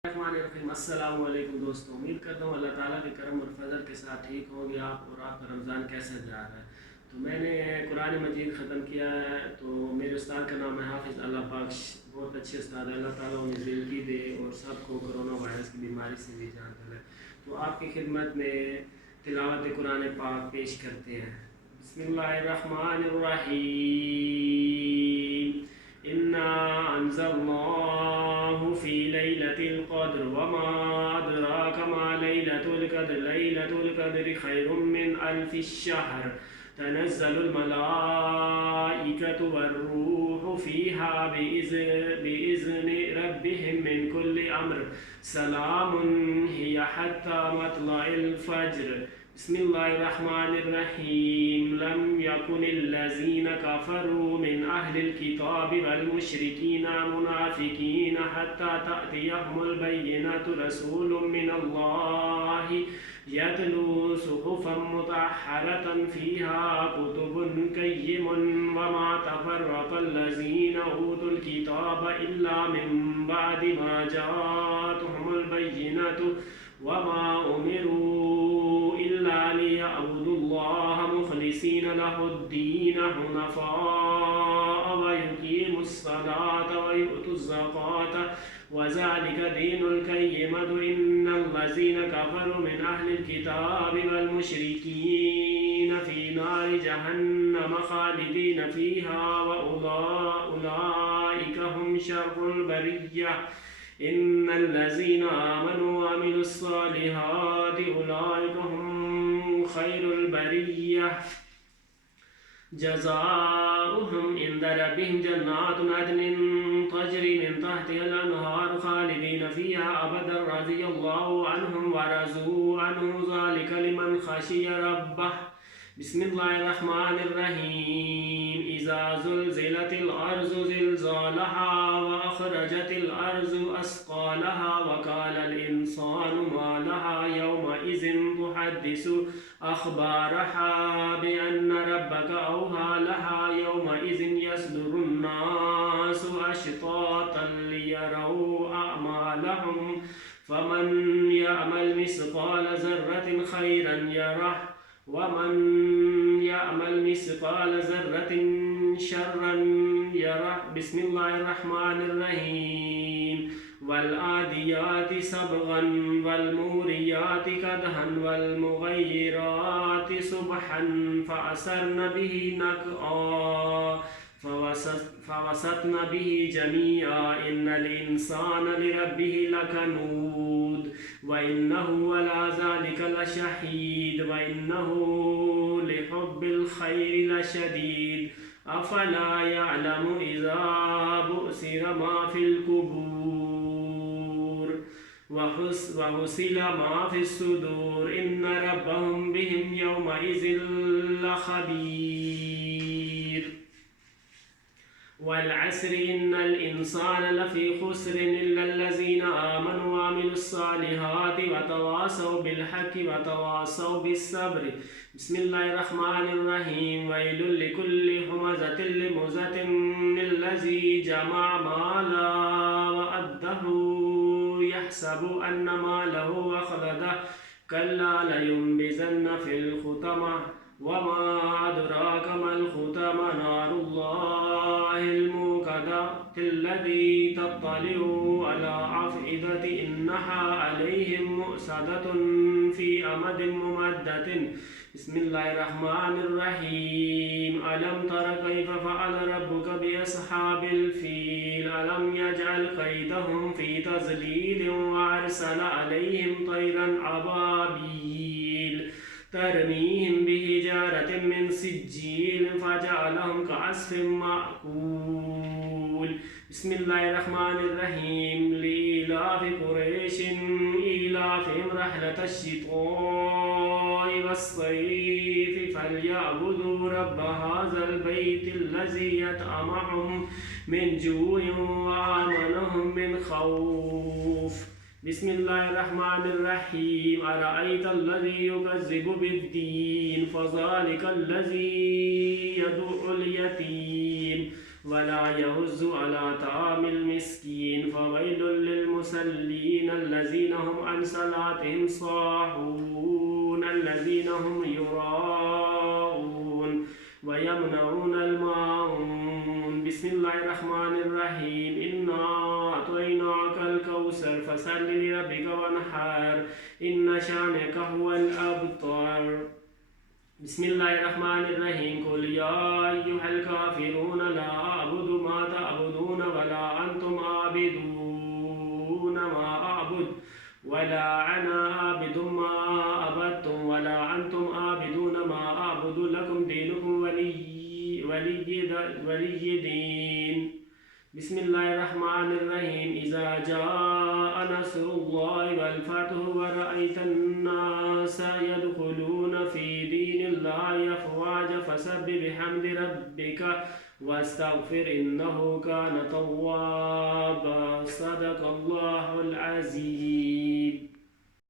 अस्सलाम वालेकुम दोस्तों। उम्मीद करता हूँ अल्लाह ताला के करम और फजल के साथ ठीक होंगे आप और आपका रमज़ान कैसे जा रहा है। तो मैंने कुरान मजीद ख़त्म किया है। तो मेरे उस्ताद का नाम है हाफिज़ अल्लाह बख्श। बहुत अच्छे उस्ताद है, अल्लाह ताला उन्हें ज़िंदगी दे और सबको कोरोना वायरस की बीमारी से भी जान दिलाए। तो आपकी खिदमत में तिलावत कुरान पाक पेश करते हैं। बिस्मिल्लाहिर्रहमानिर्रहीम। इन्ना अंज़लनाहु फ़ी लैलतिल क़द्र वमा अदराका मा लैलतुल क़द्र लैलतुल क़द्रि खैरुम मिन अल्फ़ि शहर तनज़्ज़लुल मलाइकतु वर्रूहु फ़ीहा बिइज़्नि रब्बिहिम मिन कुल्लि अम्र सलामुन हिय हत्ता मत्लइल फ़ज्र। बिस्मिल्लाहिर्रहमानिर्रहीम। लम यकुनिल्लज़ीना कफ़रू मिन अहलिल किताबि वल मुशरिकीना मुनाफ़िकीना हत्ता तअतियहुमुल बय्यिनतु रसूलुम मिनल्लाहि यतलू सुहुफ़न मुतहहरतन फ़ीहा कुतुबुन क़य्यिमुन वमा तफ़र्रक़ल्लज़ीना ऊतुल किताब इल्ला मिन बअदि मा जाअतहुमुल बय्यिनतु वमा उमिरू इल्ला लियअबुदुल्लाह मुख़लिसीन लहुद्दीन हुनफ़ाअ व युक़ीमुस्सलाता व यु'तुज़्ज़कात वज़ालिका दीनुल क़य्यिमतु। इन्नल्लज़ीना कफ़रू मिन अहलिल किताबि वल मुशरिकीन फ़ी नारि जहन्नम ख़ालिदीन फ़ीहा व उलाइका हुम शर्रुल बरिय्यह। इन्नल्लज़ीना आमनू व अमिलुस्सालिहाति उलाइका हुम खैरुल बरिय्यह। जज़ाउहुम इंद रब्बिहिम जन्नातु अदनिन तजरी मिन तहतिहल अनहार खालिदीन फ़ीहा अबदन रज़ियल्लाहु अन्हुम व रज़ू अन्हु ज़ालिका लिमन खशिया रब्बह। बिस्मिल्लाहिर्रहमानिर्रहीम। इज़ा ज़ुल्ज़िलतिल अर्ज़ु ज़िल्ज़ालहा व अख़रजतिल अर्ज़ु अस्क़ालहा व क़ालल इंसानु मा लहा यौमइज़िन तुहद्दिसु अख़बारहा बिअन्न रब्बका औहा लहा यौमइज़िन यसदुरुन्नासु अश्तातन लियरौ अअमालहुम फमन यअमल मिस्क़ाल ज़र्रतिन खैरन यरह वमन यअमल मिस्क़ाल ज़र्रतिन शर्रन यरह। बिस्मिल्लाहिर्रहमानिर्रहीम। वल आदियाति सबगन वल मूरियाति कदहन वल मुग़य्यिराति सुबहन फ़असरन बिही नक़आ फ़वसतन बिही जमीआ। इन्नल इंसाना लिरब्बिही लकनूद व इन्नहु अला ज़ालिका लशहीद व इन्नहु लिहुब्बिल खैरि लशदीद। अफ़ला यअलमु इज़ा बुअसिर मा फ़िल क़ुबूर व हुसिल मा फ़िस्सुदूर इन्न रब्बहुम बिहिम यौमइज़िन लख़बीर। वल अस्रि इन्नल इंसाना लफ़ी ख़ुस्र इल्लल्लज़ीना आमनू व अमिलुस्सालिहाति व तवासौ बिल हक़्क़ि व तवासौ बिस्सब्र। बिस्मिल्लाहिर्रहमानिर्रहीम। वैलुल लिकुल्लि हुमज़तिन लुमज़तिन अल्लज़ी जमअ मालन व अद्दहु यहसबु अन्न मालहु अख़लदह कल्ला लयुनबिज़न्न फ़िल हुतमह वमा अदराका मल हुतमह नारुल्लाहिल मूक़दा अल्लती तत्तलिउ अला अफ़इदति इन्नहा अलैहिम मुअस्सदतुन फ़ी अमदिन मुमद्दतिन। बिस्मिल्लाहिर्रहमानिर्रहीम। अलम तर कैफ़ फ़अल रब्बुका बिअस्हाबिल फ़ील अलम यजअल कैदहुम फ़ी तज़लील व अरसल अलैहिम तैरन अबाबील तरमीहिम बिहिजारतिन मिन सिज्जील फ़जअलहुम कअस्फ़िन मअकूल। बिस्मिल्लाहिर्रहमानिर्रहीम। लिइलाफ़ि क़ुरैशिन इलाफ़िहिम रहलतश शित्वा'i वस्सैफ़ फ़लयअबुदू रब्ब हाज़ल बैतिल्लज़ी अत्'अमहुम मिन जू'इन व आमनहुम मिन ख़ौफ़। बिस्मिल्लाहिर्रहमानिर्रहीम। अरअयतल्लज़ी युकज़्ज़िबु बिद्दीन फ़ज़ालिकल्लज़ी यदु'उल यतीम ولا يحض على طعام المسكين فويل للمصلين الذين هم عن صلاتهم ساهون الذين هم يراءون ويمنعون الماعون بسم الله الرحمن الرحيم إنا أعطيناك الكوثر فصل لربك وانحر إن شانئك هو الأبتر بسم الله الرحمن الرحيم قل يا أيها الكافرون لا أعبد ما تعبدون ولا أنتم عابدون ما أعبد ولا أنا عابد ما عبدتم ولا أنتم عابدون ما أعبد لكم دينكم ولي دين بسم الله الرحمن الرحيم إذا جاء نصر الله والفتح ورأيت الناس يدخلون في دين الله أفواجا فسبح بحمد ربك واستغفر إنه كان توابا صدق الله العظيم.